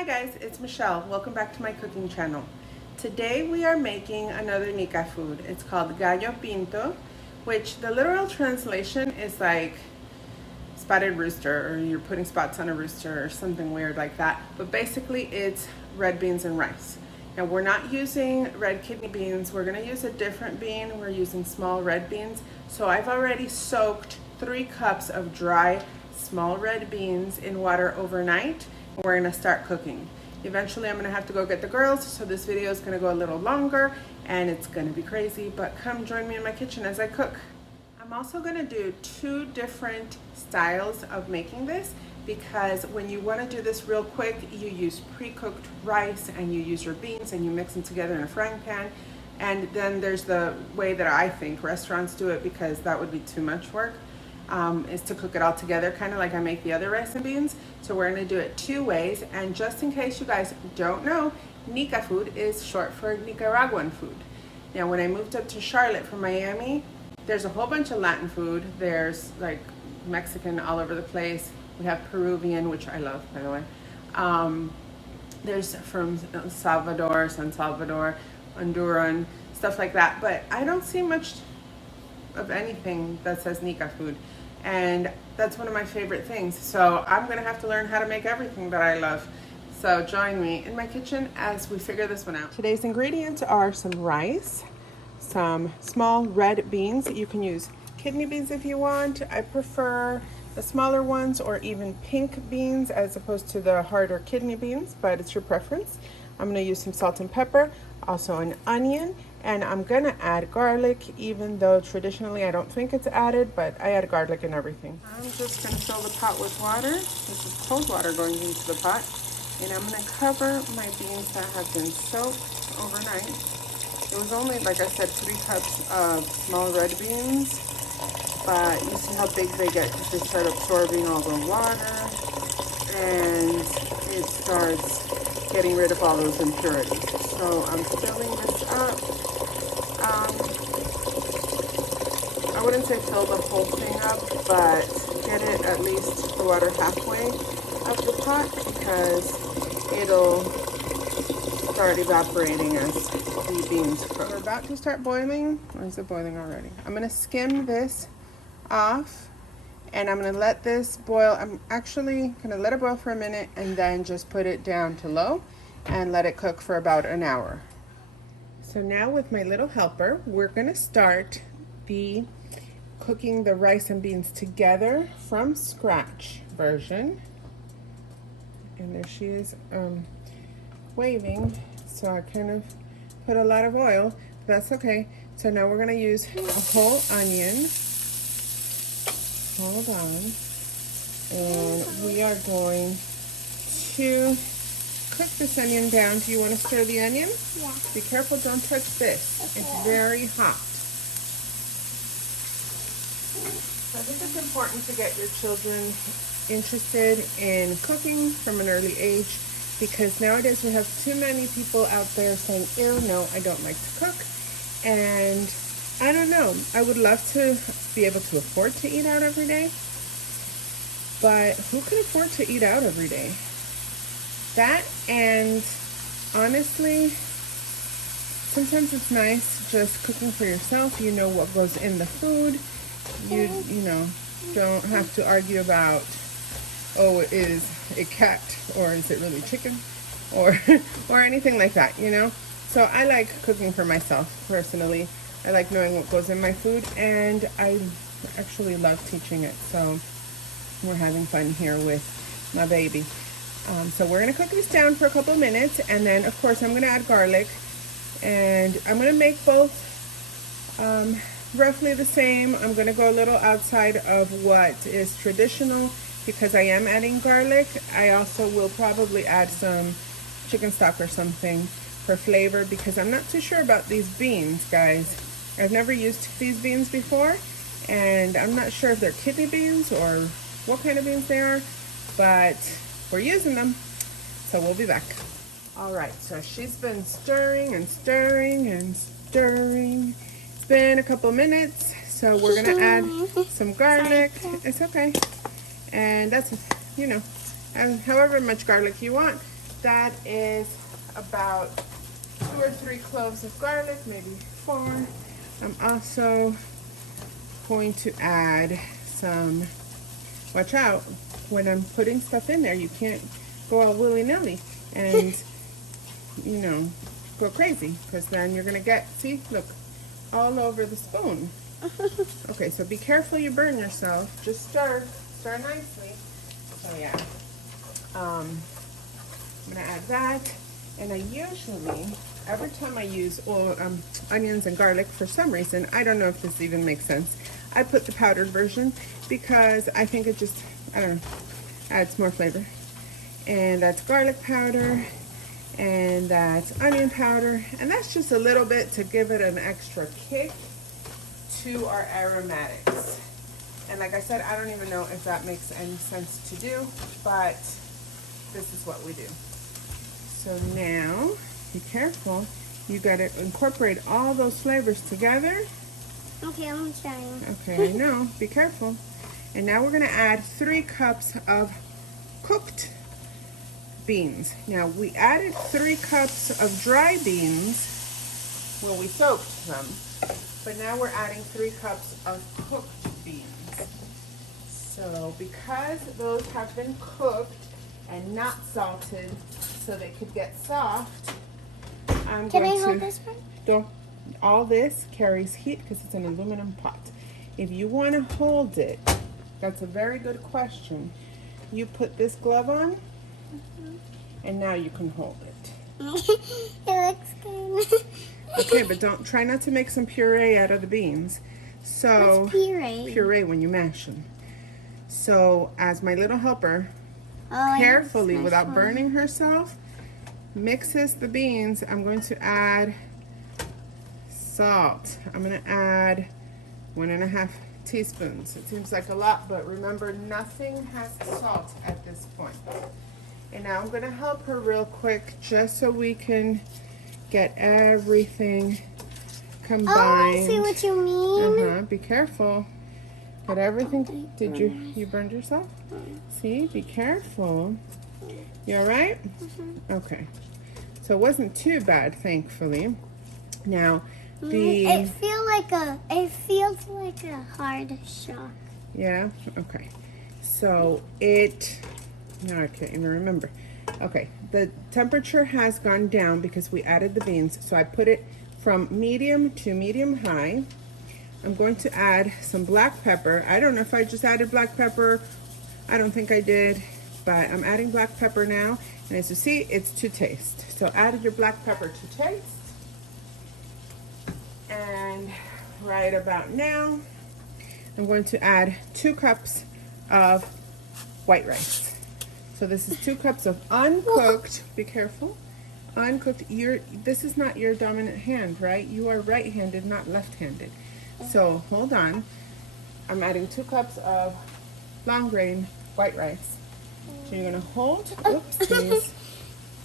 Hi guys, it's Michelle. Welcome back to my cooking channel. Today we are making another Nica food. It's called Gallo Pinto, which the literal translation is like spotted rooster, or you're putting spots on a rooster or something weird like that. But basically it's red beans and rice. Now we're not using red kidney beans. We're gonna use a different bean. We're using small red beans. So I've already soaked 3 cups of dry small red beans in water overnight. We're gonna start cooking. Eventually I'm gonna have to go get the girls, so this video is gonna go a little longer and it's gonna be crazy, but come join me in my kitchen as I cook. I'm also gonna do 2 different styles of making this, because when you wanna do this real quick, you use pre-cooked rice and you use your beans and you mix them together in a frying pan. And then there's the way that I think restaurants do it, because that would be too much work. Is to cook it all together, kind of like I make the other rice and beans. So we're going to do it 2 ways. And just in case you guys don't know, Nica food is short for Nicaraguan food. Now when I moved up to Charlotte from Miami, there's a whole bunch of Latin food. There's like Mexican all over the place. We have Peruvian, which I love, by the way. There's from Salvador, San Salvador, Honduran, stuff like that. But I don't see much of anything that says Nica food. And that's one of my favorite things. So I'm gonna have to learn how to make everything that I love. So join me in my kitchen as we figure this one out. Today's ingredients are some rice, some small red beans. You can use kidney beans if you want. I prefer the smaller ones, or even pink beans as opposed to the harder kidney beans, but it's your preference. I'm gonna use some salt and pepper, also an onion, and I'm gonna add garlic, even though traditionally I don't think it's added, but I add garlic and everything. I'm just gonna fill the pot with water. This is cold water going into the pot. And I'm gonna cover my beans that have been soaked overnight. It was only, like I said, 3 cups of small red beans, but you see how big they get because they start absorbing all the water, and it starts getting rid of all those impurities. So I'm filling this up. I wouldn't say fill the whole thing up, but get it at least the water halfway of the pot, because it'll start evaporating as the beans cook. We're about to start boiling, or is it boiling already? I'm gonna skim this off and I'm gonna let this boil. I'm actually gonna let it boil for a minute and then just put it down to low and let it cook for about an hour. So now with my little helper, we're gonna start cooking the rice and beans together from scratch version. And there she is waving, so I kind of put a lot of oil, but that's okay. So now we're gonna use a whole onion. Hold on. And we are going to cook this onion down. Do you want to stir the onion? Yeah. Be careful, don't touch this. Okay. It's very hot. I think it's important to get your children interested in cooking from an early age, because nowadays we have too many people out there saying, ew, no, I don't like to cook. And I don't know, I would love to be able to afford to eat out every day, but who can afford to eat out every day? That, and honestly, sometimes it's nice just cooking for yourself. You know what goes in the food. You know, don't have to argue about, oh, is it cat or is it really chicken, or or anything like that, you know. So I like cooking for myself personally. I like knowing what goes in my food, and I actually love teaching it. So we're having fun here with my baby. So we're gonna cook this down for a couple minutes, and then of course I'm gonna add garlic, and I'm gonna make both roughly the same. I'm gonna go a little outside of what is traditional, because I am adding garlic. I also will probably add some chicken stock or something for flavor, because I'm not too sure about these beans, guys. I've never used these beans before, and I'm not sure if they're kidney beans or what kind of beans they are, but we're using them, so we'll be back. All right, so she's been stirring and stirring and stirring. It's been a couple minutes, so we're gonna add some garlic. It's okay. And that's, you know, however much garlic you want. that is about 2 or 3 cloves of garlic, maybe 4. I'm also going to add some, watch out, when I'm putting stuff in there, you can't go all willy-nilly and, you know, go crazy, because then you're going to get, see, look, all over the spoon. Okay, so be careful you burn yourself. Just stir nicely. So yeah, I'm gonna add that, and I usually, every time I use onions and garlic, for some reason, I don't know if this even makes sense, I put the powdered version because I think it just, I don't know, adds more flavor. And that's garlic powder, and that's onion powder, and that's just a little bit to give it an extra kick to our aromatics. And like I said, I don't even know if that makes any sense to do, but this is what we do. So now, be careful. You gotta incorporate all those flavors together. Okay, I'm trying. Okay, I know. Be careful. And now we're gonna add 3 cups of cooked beans. Now we added 3 cups of dry beans when we soaked them, but now we're adding 3 cups of cooked beans. So because those have been cooked and not salted so they could get soft, Can I hold this one? Don't. All this carries heat because it's an aluminum pot. If you want to hold it, that's a very good question. You put this glove on, and now you can hold it. It looks good. Okay, but try not to make some puree out of the beans. So What's puree? Puree when you mash them. So as my little helper, carefully, without burning herself, mixes the beans, I'm going to add salt. I'm going to add 1.5 teaspoons. It seems like a lot, but remember, nothing has salt at this point. And now I'm going to help her real quick just so we can get everything combined. Oh, I see what you mean. Be careful. Get everything. Did you burned yourself? See, be careful. You all right? Okay. So it wasn't too bad, thankfully. Now, it feels like a hard shock. Yeah. Okay. So now I can't even remember. Okay, the temperature has gone down because we added the beans, so I put it from medium to medium high. I'm going to add some black pepper. I don't know if I just added black pepper. I don't think I did, but I'm adding black pepper now, and as you see, it's to taste. So add your black pepper to taste. And right about now, I'm going to add 2 cups of white rice. So this is 2 cups of uncooked, be careful, uncooked. This is not your dominant hand, right? You are right-handed, not left-handed. So hold on. I'm adding 2 cups of long grain white rice. So you're gonna hold, oopsies.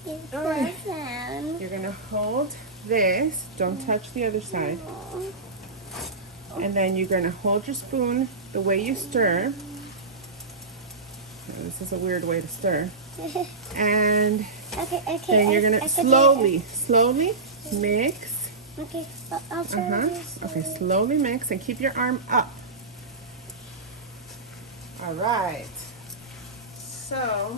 You're gonna hold this, don't touch the other side. And then you're gonna hold your spoon the way you stir. This is a weird way to stir. And then you're gonna slowly mix. Okay, I'll try this. Okay, slowly mix and keep your arm up. All right. So,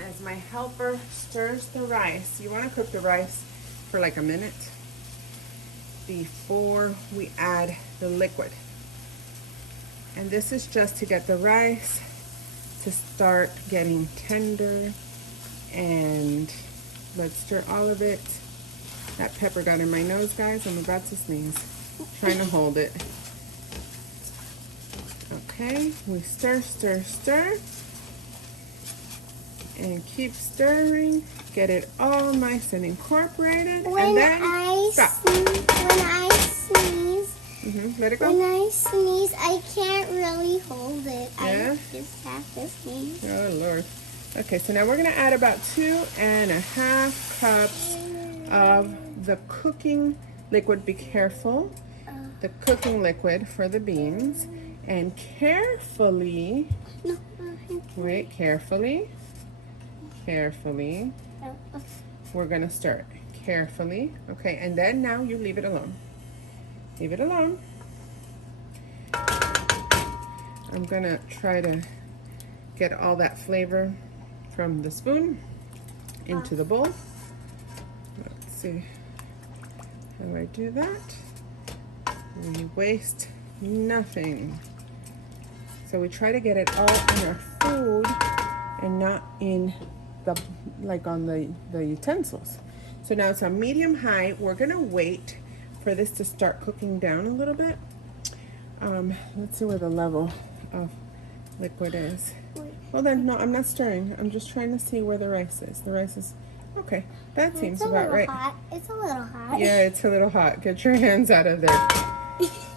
as my helper stirs the rice, you want to cook the rice for like a minute before we add the liquid. And this is just to get the rice to start getting tender, and let's stir all of it. That pepper got in my nose, guys. I'm about to sneeze. Trying to hold it. Okay, we stir, and keep stirring. Get it all nice and incorporated. When and then stop. When I sneeze, let it go. When I sneeze, I can't really hold it. Yeah? I just have to sneeze. Oh, Lord. Okay, so now we're going to add about 2.5 cups of the cooking liquid. Be careful. The cooking liquid for the beans. And carefully, wait, carefully, carefully. We're gonna stir it carefully. Okay, and then now you leave it alone. Leave it alone. I'm gonna try to get all that flavor from the spoon into the bowl. Let's see how I do that. We waste nothing. So we try to get it all in our food and not in the, like on the utensils. So now it's on medium high. We're gonna wait for this to start cooking down a little bit. Let's see where the level of liquid is. Hold on, no, I'm not stirring. I'm just trying to see where the rice is. The rice is, okay, that seems about right. Hot. It's a little hot. Yeah, it's a little hot. Get your hands out of there.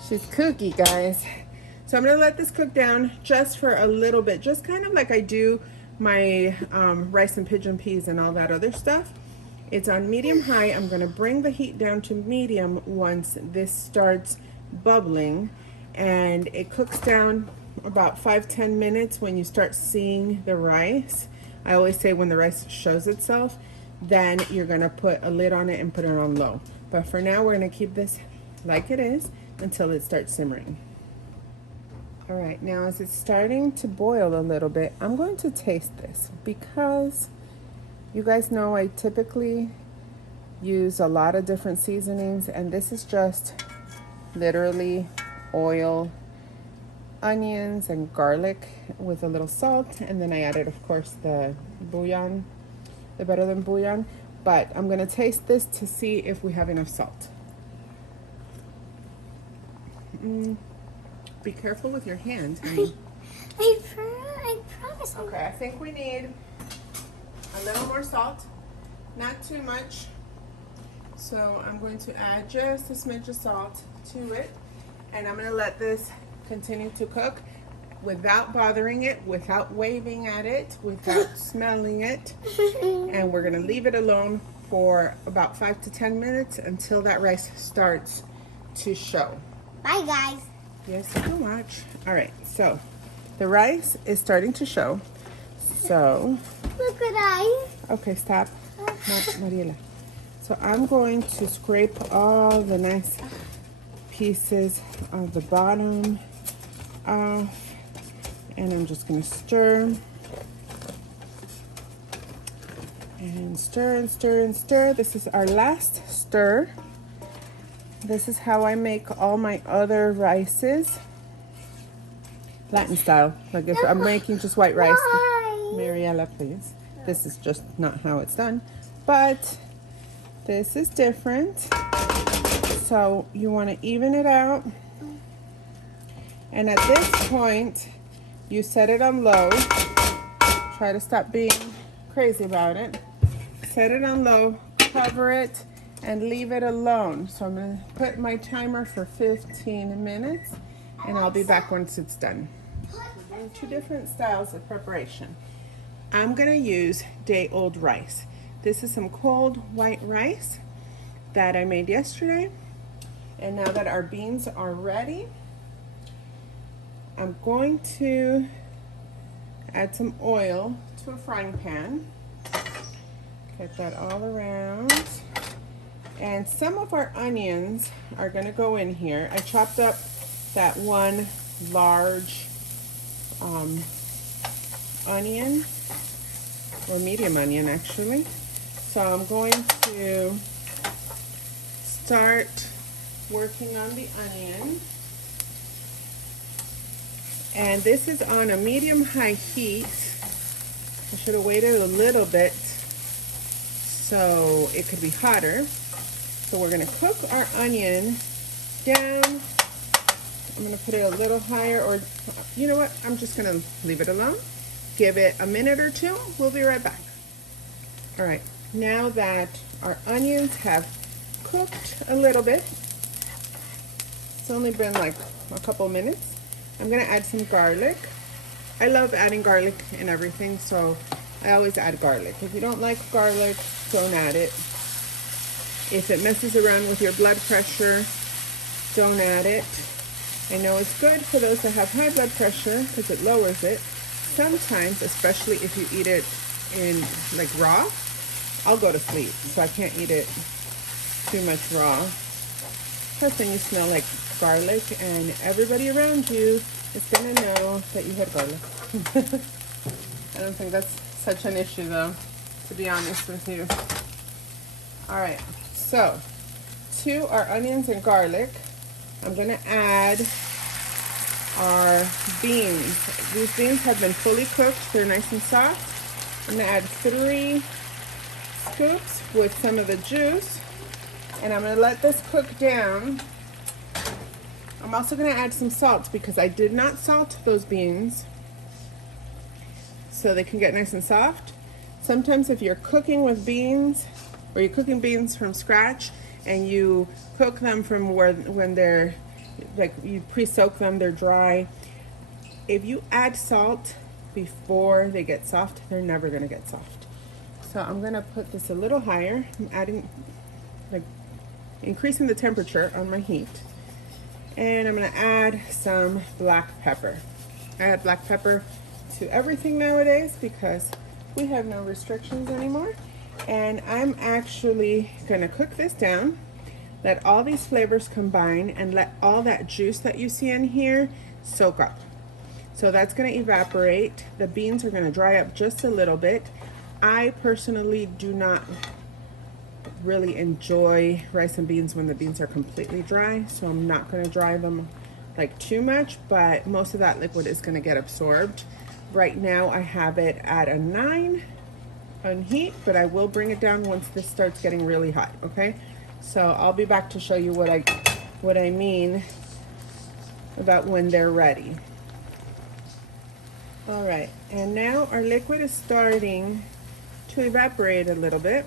She's cookie, guys. So I'm gonna let this cook down just for a little bit, just kind of like I do my rice and pigeon peas and all that other stuff. It's on medium high. I'm gonna bring the heat down to medium once this starts bubbling, and it cooks down about 5-10 minutes when you start seeing the rice. I always say when the rice shows itself, then you're gonna put a lid on it and put it on low. But for now, we're gonna keep this like it is until it starts simmering. All right, now as it's starting to boil a little bit, I'm going to taste this because you guys know I typically use a lot of different seasonings, and this is just literally oil, onions, and garlic with a little salt, and then I added, of course, the bouillon, the better than bouillon. But I'm gonna taste this to see if we have enough salt. Be careful with your hand, honey. I promise. Okay, I think we need a little more salt, not too much. So I'm going to add just a smidge of salt to it, and I'm gonna let this continue to cook without bothering it, without waving at it, without smelling it. And we're gonna leave it alone for about 5 to 10 minutes until that rice starts to show. Bye, guys. Yes, so much. All right, so the rice is starting to show. So, Look at I. okay, stop, Mariela. So I'm going to scrape all the nice pieces of the bottom off, and I'm just gonna stir and stir and stir and stir. This is our last stir. This is how I make all my other rices, Latin style. Like if I'm making just white rice, Mariela, please. This is just not how it's done, but this is different. So you want to even it out, and at this point, you set it on low. Try to stop being crazy about it. Set it on low, cover it, and leave it alone. So I'm gonna put my timer for 15 minutes, and I'll be back once it's done. We're doing 2 different styles of preparation. I'm gonna use day-old rice. This is some cold white rice that I made yesterday. And now that our beans are ready, I'm going to add some oil to a frying pan. Get that all around. And some of our onions are gonna go in here. I chopped up that one large onion, or medium onion actually. So I'm going to start working on the onion. And this is on a medium-high heat. I should have waited a little bit so it could be hotter. So we're gonna cook our onion down. I'm gonna put it a little higher, or you know what? I'm just gonna leave it alone. Give it a minute or 2. We'll be right back. All right, now that our onions have cooked a little bit, it's only been like a couple minutes, I'm gonna add some garlic. I love adding garlic in everything, so I always add garlic. If you don't like garlic, don't add it. If it messes around with your blood pressure, don't add it. I know it's good for those that have high blood pressure because it lowers it. Sometimes, especially if you eat it in like raw, I'll go to sleep. So I can't eat it too much raw. Plus then you smell like garlic and everybody around you is gonna know that you had garlic. I don't think that's such an issue though, to be honest with you. All right, so to our onions and garlic, I'm gonna add our beans. These beans have been fully cooked, they're nice and soft. I'm gonna add 3 scoops with some of the juice, and I'm gonna let this cook down. I'm also gonna add some salt because I did not salt those beans so they can get nice and soft. Sometimes if you're cooking with beans, or you're cooking beans from scratch and you cook them from when they're, like you pre-soak them, they're dry. If you add salt before they get soft, they're never gonna get soft. So I'm gonna put this a little higher. I'm adding, like increasing the temperature on my heat. And I'm gonna add some black pepper. I add black pepper to everything nowadays because we have no restrictions anymore. And I'm actually gonna cook this down, let all these flavors combine, and let all that juice that you see in here soak up. So that's gonna evaporate. The beans are gonna dry up just a little bit. I personally do not really enjoy rice and beans when the beans are completely dry, so I'm not gonna dry them like too much, but most of that liquid is gonna get absorbed. Right now I have it at a 9 on heat, but I will bring it down once this starts getting really hot, okay? So I'll be back to show you what I mean about when they're ready. All right, and now our liquid is starting to evaporate a little bit.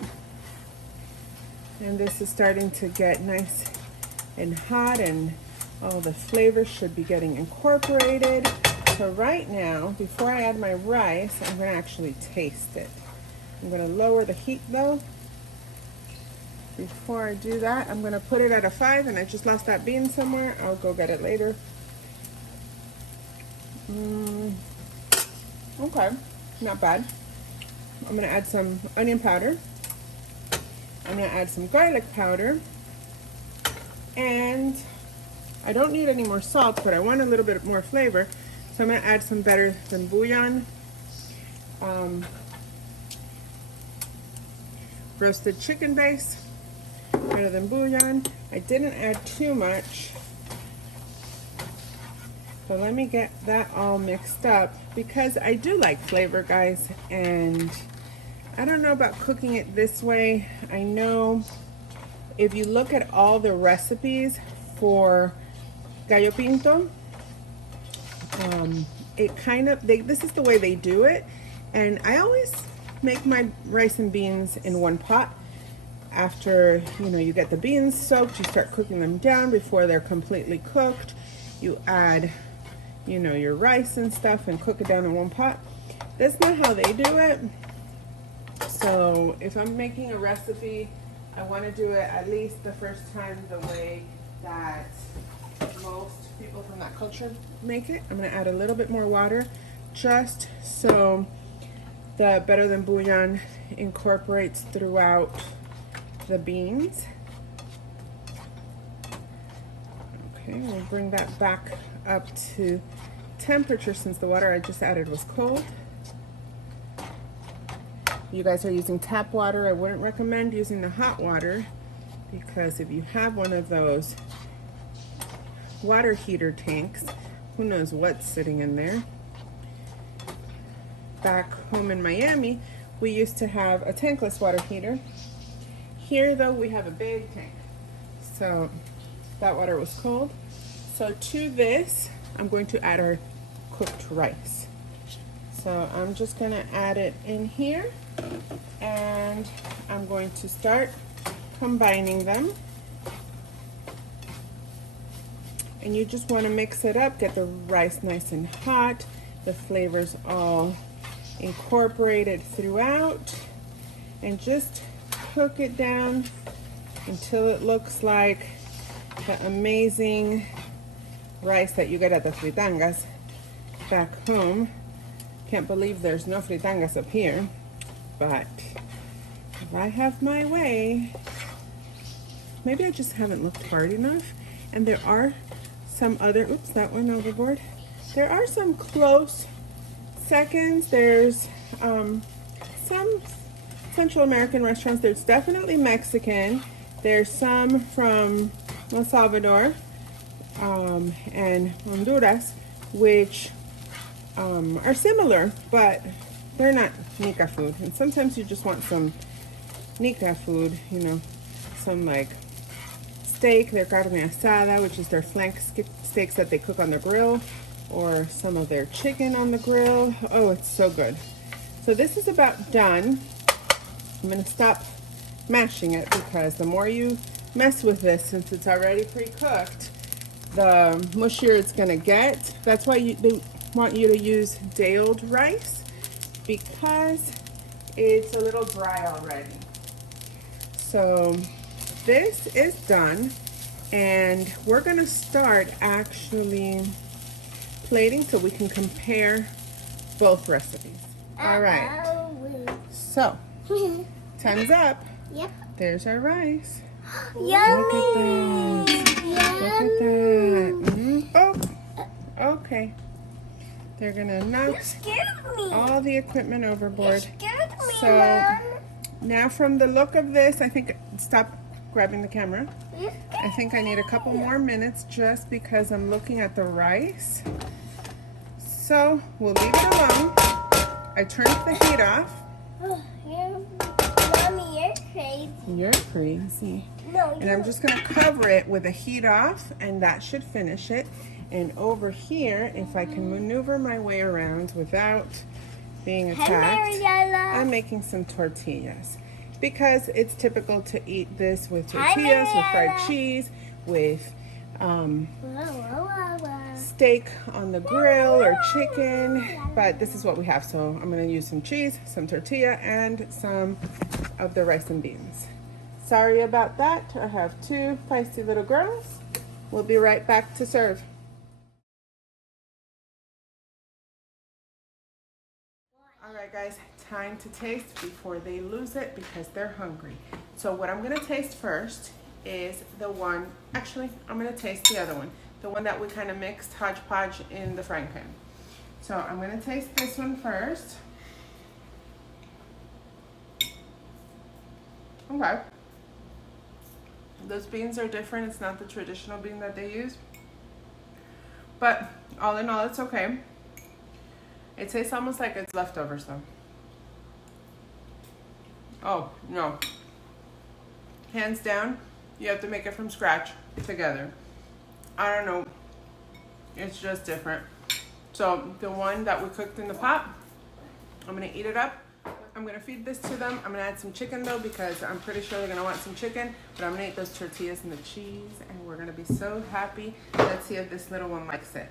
And this is starting to get nice and hot, and all the flavors should be getting incorporated. So right now, before I add my rice, I'm gonna actually taste it. I'm gonna lower the heat though. Before I do that, I'm gonna put it at a 5, and I just lost that bean somewhere. I'll go get it later. Okay, not bad. I'm gonna add some onion powder. I'm gonna add some garlic powder. And I don't need any more salt, but I want a little bit more flavor. So I'm gonna add some better than bouillon. Roasted chicken base, better than bouillon. I didn't add too much. So let me get that all mixed up because I do like flavor, guys, and I don't know about cooking it this way. I know if you look at all the recipes for Gallo Pinto, this is the way they do it, and I always make my rice and beans in one pot. After you get the beans soaked, you start cooking them down before they're completely cooked. You add your rice and stuff and cook it down in one pot. That's not how they do it. So if I'm making a recipe, I want to do it at least the first time the way that most people from that culture make it. I'm going to add a little bit more water just so the better than bouillon incorporates throughout the beans. Okay, we'll bring that back up to temperature since the water I just added was cold. You guys are using tap water. I wouldn't recommend using the hot water because if you have one of those water heater tanks, who knows what's sitting in there. Back home in Miami, we used to have a tankless water heater. Here though, we have a big tank. So that water was cold. So to this, I'm going to add our cooked rice. So I'm just gonna add it in here and I'm going to start combining them. And you just wanna mix it up, get the rice nice and hot, the flavors all incorporated throughout, and just cook it down until it looks like the amazing rice that you get at the fritangas back home. Can't believe there's no fritangas up here. but if I have my way, maybe I just haven't looked hard enough. And there are some other, oops, that went overboard. There are some close seconds. There's some Central American restaurants. There's definitely Mexican. There's some from El Salvador and Honduras, which are similar, but they're not Nica food. And sometimes you just want some Nica food, you know, some like steak, their carne asada, which is their flank steaks that they cook on the grill, or some of their chicken on the grill. Oh, it's so good. So this is about done. I'm gonna stop mashing it because the more you mess with this, since it's already pre-cooked, the mushier it's gonna get. That's why they want you to use day-old rice, because it's a little dry already. So this is done, and we're gonna start actually plating so we can compare both recipes. All right, so time's up. Yep. There's our rice. Yummy. Look at that. Oh, okay. They're gonna knock all the equipment overboard. So now from the look of this, I think, stop grabbing the camera. I think I need a couple more minutes just because I'm looking at the rice. So we'll leave it alone. I turned the heat off. Mommy, you're crazy. You're crazy. No, And I'm just gonna cover it with the heat off, and that should finish it. And over here, if I can maneuver my way around without being attacked, I'm making some tortillas. Because it's typical to eat this with tortillas, with fried cheese, with steak on the grill or chicken, but this is what we have. So I'm gonna use some cheese, some tortilla, and some of the rice and beans. Sorry about that. I have two feisty little girls. We'll be right back to serve. All right, guys, time to taste before they lose it because they're hungry. So what I'm gonna taste first is the one, actually, I'm gonna taste the other one, the one that we kind of mixed hodgepodge in the frying pan. So I'm gonna taste this one first. Okay. Those beans are different. It's not the traditional bean that they use. But all in all, it's okay. It tastes almost like it's leftovers though. Oh, no. Hands down, you have to make it from scratch together. I don't know. It's just different. So the one that we cooked in the pot, I'm gonna eat it up. I'm gonna feed this to them. I'm gonna add some chicken though because I'm pretty sure they're gonna want some chicken, but I'm gonna eat those tortillas and the cheese and we're gonna be so happy. Let's see if this little one likes it.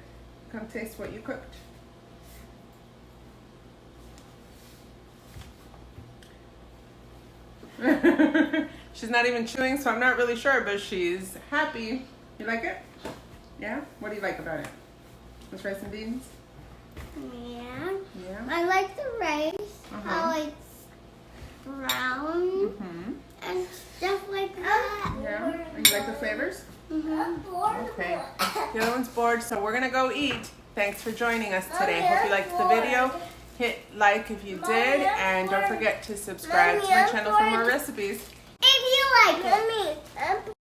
Come taste what you cooked. She's not even chewing, so I'm not really sure, but she's happy. You like it? Yeah? What do you like about it? Those rice and beans? Yeah. Yeah? I like the rice, how it's brown and stuff like that. Yeah? And you like the flavors? Mm-hmm. Okay. The other one's bored, so we're gonna go eat. Thanks for joining us today. Hope you liked the video. Hit like if you did, and don't forget to subscribe to my channel for more recipes. If you like it.